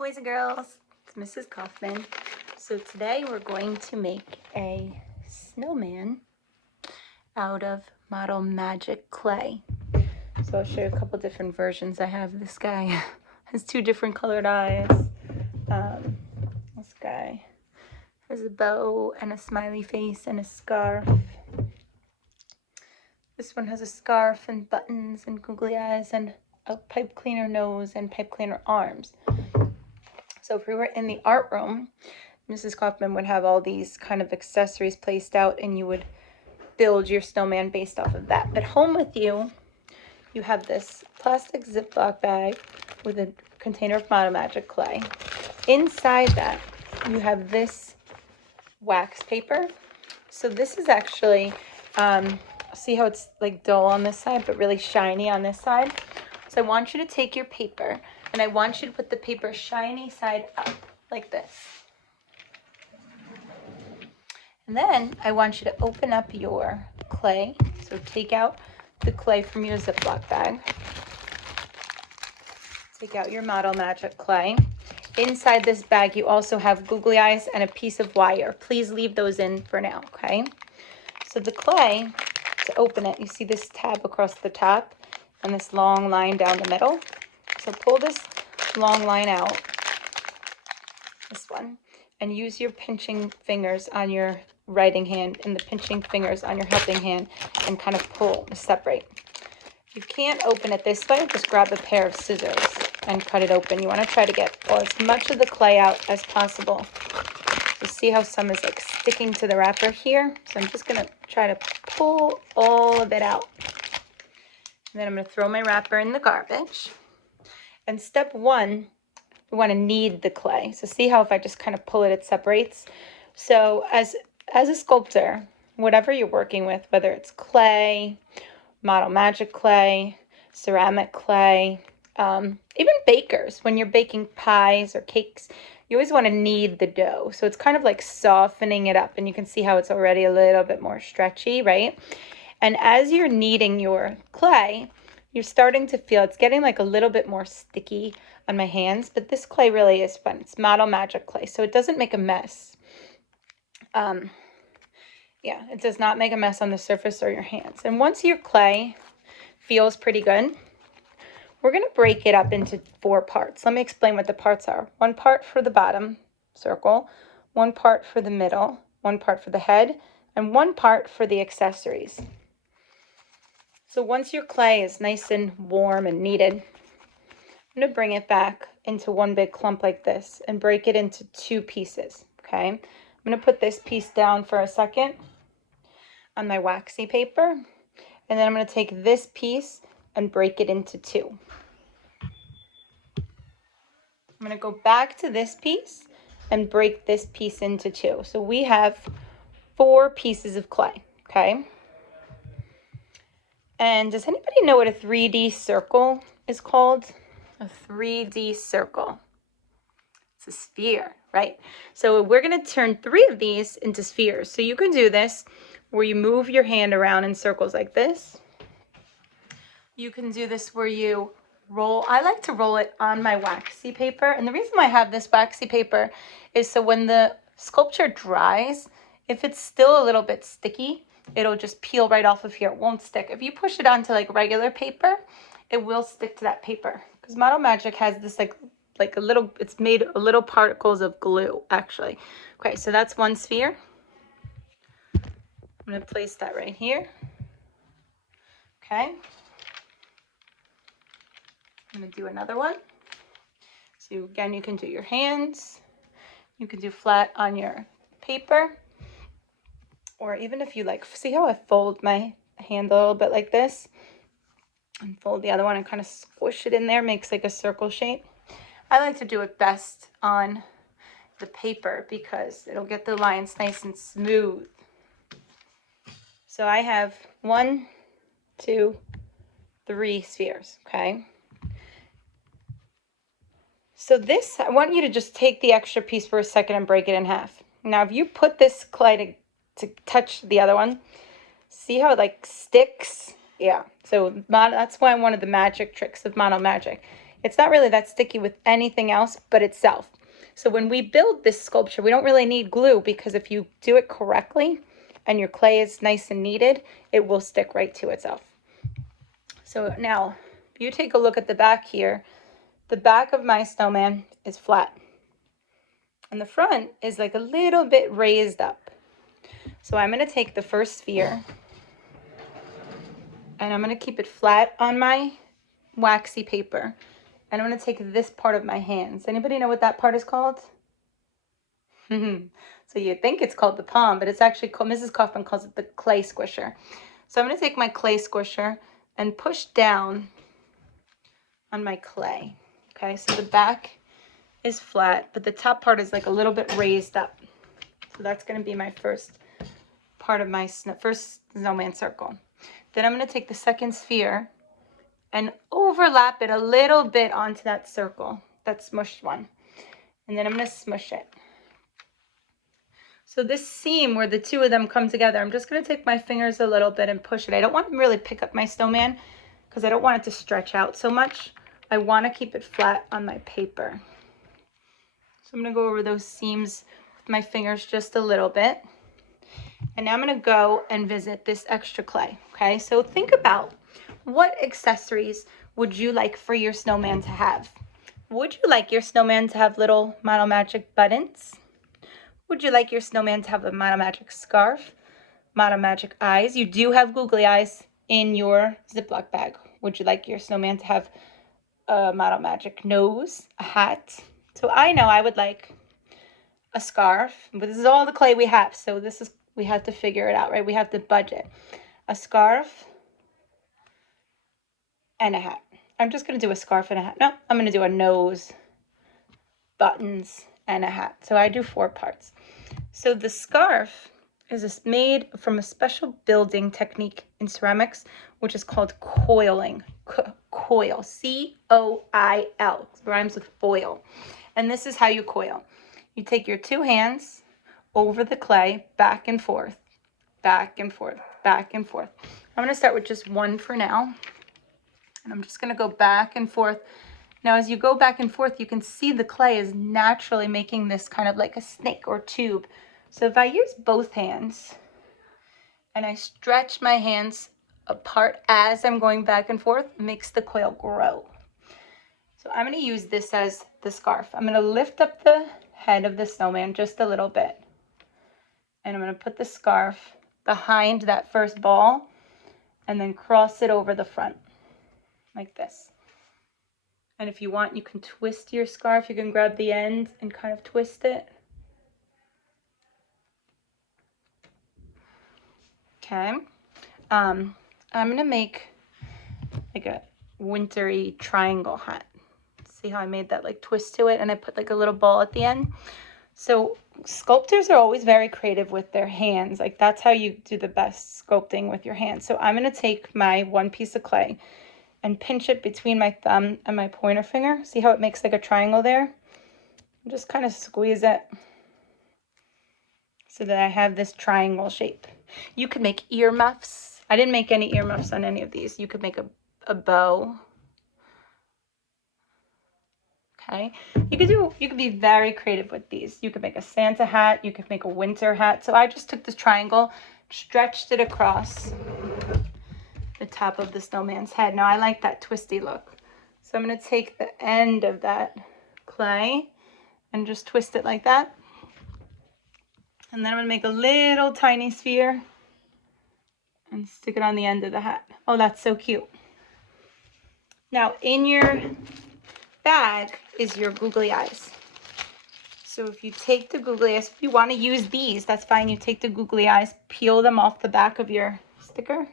boys and girls, it's Mrs. Kaufman. So today we're going to make a snowman out of Model Magic clay. So I'll show you a couple different versions I have. This guy has two different colored eyes. This guy has a bow and a smiley face and a scarf. This one has a scarf and buttons and googly eyes and a pipe cleaner nose and pipe cleaner arms. So if we were in the art room, Mrs. Kaufman would have all these kind of accessories placed out and you would build your snowman based off of that. But home with you, you have this plastic Ziploc bag with a container of Model Magic clay. Inside that, you have this wax paper. So this is actually, see how it's like dull on this side, but really shiny on this side? So I want you to take your paper and I want you to put the paper shiny side up like this. And then I want you to open up your clay. So take out the clay from your Ziploc bag. Take out your Model Magic clay. Inside this bag, you also have googly eyes and a piece of wire. Please leave those in for now, okay? So the clay, to open it, you see this tab across the top and this long line down the middle. So pull this long line out, this one, and use your pinching fingers on your writing hand and the pinching fingers on your helping hand and kind of pull to separate. If you can't open it this way, just grab a pair of scissors and cut it open. You want to try to get as much of the clay out as possible. You see how some is like sticking to the wrapper here? So I'm just going to try to pull all of it out. And then I'm going to throw my wrapper in the garbage. And step one, we want to knead the clay. So see how if I just kind of pull it, it separates. So as a sculptor, whatever you're working with, whether it's clay, Model Magic clay, ceramic clay, even bakers, when you're baking pies or cakes, you always want to knead the dough. So it's kind of like softening it up, and you can see how it's already a little bit more stretchy, right? And as you're kneading your clay, you're starting to feel it's getting like a little bit more sticky on my hands, but this clay really is fun. It's Model Magic clay, so it doesn't make a mess. Yeah, it does not make a mess on the surface or your hands. And once your clay feels pretty good, we're going to break it up into 4 parts. Let me explain what the parts are. 1 part for the bottom circle, 1 part for the middle, 1 part for the head, and 1 part for the accessories. So once your clay is nice and warm and kneaded, I'm going to bring it back into one big clump like this and break it into 2 pieces, okay? I'm going to put this piece down for a second on my waxy paper, and then I'm going to take this piece and break it into 2. I'm going to go back to this piece and break this piece into 2. So we have 4 pieces of clay, okay? And does anybody know what a 3D circle is called? A 3D circle. It's a sphere, right? So we're going to turn 3 of these into spheres. So you can do this where you move your hand around in circles like this. You can do this where you roll. I like to roll it on my waxy paper. And the reason why I have this waxy paper is so when the sculpture dries, if it's still a little bit sticky, it'll just peel right off of here. It won't stick. If you push it onto like regular paper, it will stick to that paper. Because Model Magic has this like a little, it's made of little particles of glue, actually. Okay, so that's 1 sphere. I'm going to place that right here. Okay. I'm going to do another one. So again, you can do your hands. You can do flat on your paper. Or even if you like, see how I fold my hand a little bit like this? And fold the other one and kind of squish it in there, makes like a circle shape. I like to do it best on the paper because it'll get the lines nice and smooth. So I have 1, 2, 3 spheres, okay? So this, I want you to just take the extra piece for a second and break it in half. Now, if you put this clay to touch the other one, see how it like sticks? Yeah, so that's why one of the magic tricks of Model Magic. It's not really that sticky with anything else but itself. So when we build this sculpture, we don't really need glue, because if you do it correctly and your clay is nice and kneaded, it will stick right to itself. So now, if you take a look at the back here, the back of my snowman is flat. And the front is like a little bit raised up. So I'm going to take the first sphere and I'm going to keep it flat on my waxy paper. And I'm going to take this part of my hands. Anybody know what that part is called? So you think it's called the palm, but it's actually called, Mrs. Kaufman calls it the clay squisher. So I'm going to take my clay squisher and push down on my clay. Okay, so the back is flat, but the top part is like a little bit raised up. So that's going to be my first part of my first snowman circle. Then I'm going to take the second sphere and overlap it a little bit onto that circle, that smushed one. And then I'm going to smush it. So this seam where the two of them come together, I'm just going to take my fingers a little bit and push it. I don't want to really pick up my snowman because I don't want it to stretch out so much. I want to keep it flat on my paper. So I'm going to go over those seams with my fingers just a little bit. And now I'm going to go and visit this extra clay. Okay, so think about, what accessories would you like for your snowman to have? Would you like your snowman to have little Model Magic buttons? Would you like your snowman to have a Model Magic scarf? Model Magic eyes? You do have googly eyes in your Ziploc bag. Would you like your snowman to have a Model Magic nose, a hat? So I know I would like a scarf, but this is all the clay we have. So we have to figure it out, right? We have to budget. A scarf and a hat. I'm just going to do a scarf and a hat. No, I'm going to do a nose, buttons, and a hat. So I do 4 parts. So the scarf is made from a special building technique in ceramics, which is called coiling. Coil. C-O-I-L. Rhymes with foil. And this is how you coil. You take your 2 hands over the clay, back and forth, back and forth, back and forth. I'm going to start with just 1 for now. And I'm just going to go back and forth. Now, as you go back and forth, you can see the clay is naturally making this kind of like a snake or tube. So if I use both hands and I stretch my hands apart as I'm going back and forth, it makes the coil grow. So I'm going to use this as the scarf. I'm going to lift up the head of the snowman just a little bit. And I'm going to put the scarf behind that first ball and then cross it over the front like this. And if you want, you can twist your scarf. You can grab the end and kind of twist it. Okay. I'm going to make like a wintry triangle hat. See how I made that like twist to it, and I put like a little ball at the end. So sculptors are always very creative with their hands. Like that's how you do the best sculpting, with your hands. So I'm going to take my 1 piece of clay and pinch it between my thumb and my pointer finger. See how it makes like a triangle there? Just kind of squeeze it so that I have this triangle shape. You could make earmuffs. I didn't make any earmuffs on any of these. You could make a bow. Okay. You could be very creative with these. You could make a Santa hat. You could make a winter hat. So I just took this triangle, stretched it across the top of the snowman's head. Now I like that twisty look. So I'm going to take the end of that clay and just twist it like that. And then I'm going to make a little tiny sphere and stick it on the end of the hat. Oh, that's so cute. Now in your bag is your googly eyes. So if you take the googly eyes, if you want to use these, that's fine. You take the googly eyes, peel them off the back of your sticker,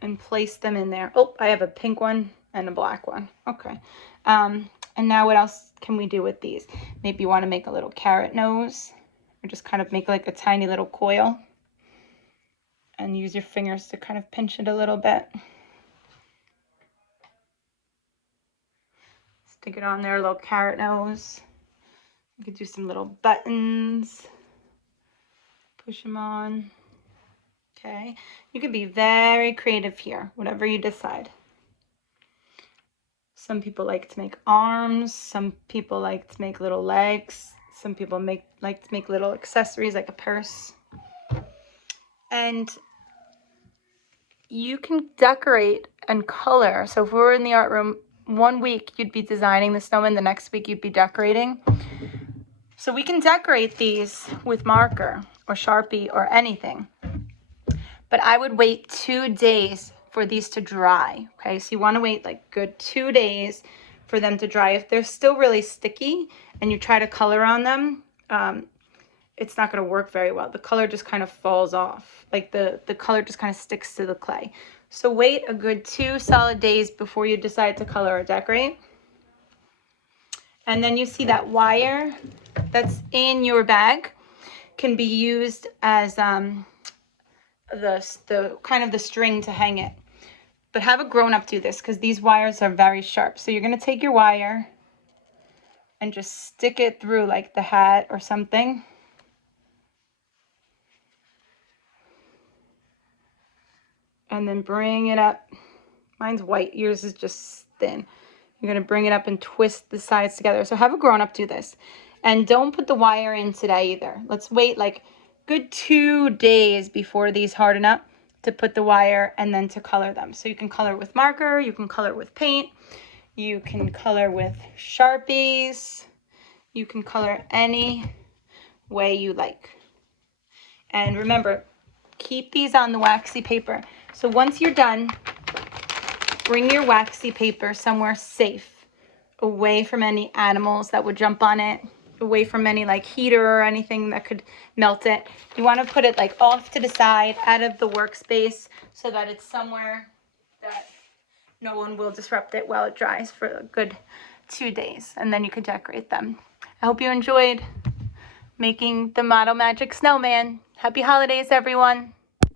and place them in there. Oh, I have a pink one and a black one. Okay. And now what else can we do with these? Maybe you want to make a little carrot nose, or just kind of make like a tiny little coil and use your fingers to kind of pinch it a little bit. Stick it on there, a little carrot nose. You could do some little buttons. Push them on. Okay. You can be very creative here, whatever you decide. Some people like to make arms. Some people like to make little legs. Some people like to make little accessories like a purse. And you can decorate and color. So if we were in the art room, 1 week you'd be designing the snowman, the next week you'd be decorating. So we can decorate these with marker or Sharpie or anything. But I would wait 2 days for these to dry. Okay, so you want to wait like good 2 days for them to dry. If they're still really sticky and you try to color on them, it's not going to work very well. The color just kind of falls off. Like the color just kind of sticks to the clay. So wait a good 2 solid days before you decide to color or decorate. And then you see that wire that's in your bag can be used as the kind of the string to hang it. But have a grown-up do this because these wires are very sharp. So you're going to take your wire and just stick it through like the hat or something. And then bring it up. Mine's white, yours is just thin. You're going to bring it up and twist the sides together. So have a grown-up do this. And don't put the wire in today either. Let's wait like good 2 days before these harden up to put the wire and then to color them. So you can color with marker, you can color with paint, you can color with Sharpies, you can color any way you like. And remember, keep these on the waxy paper. So once you're done, bring your waxy paper somewhere safe, away from any animals that would jump on it, away from any like heater or anything that could melt it. You want to put it like off to the side, out of the workspace, so that it's somewhere that no one will disrupt it while it dries for a good 2 days. And then you can decorate them. I hope you enjoyed making the Model Magic Snowman. Happy holidays, everyone.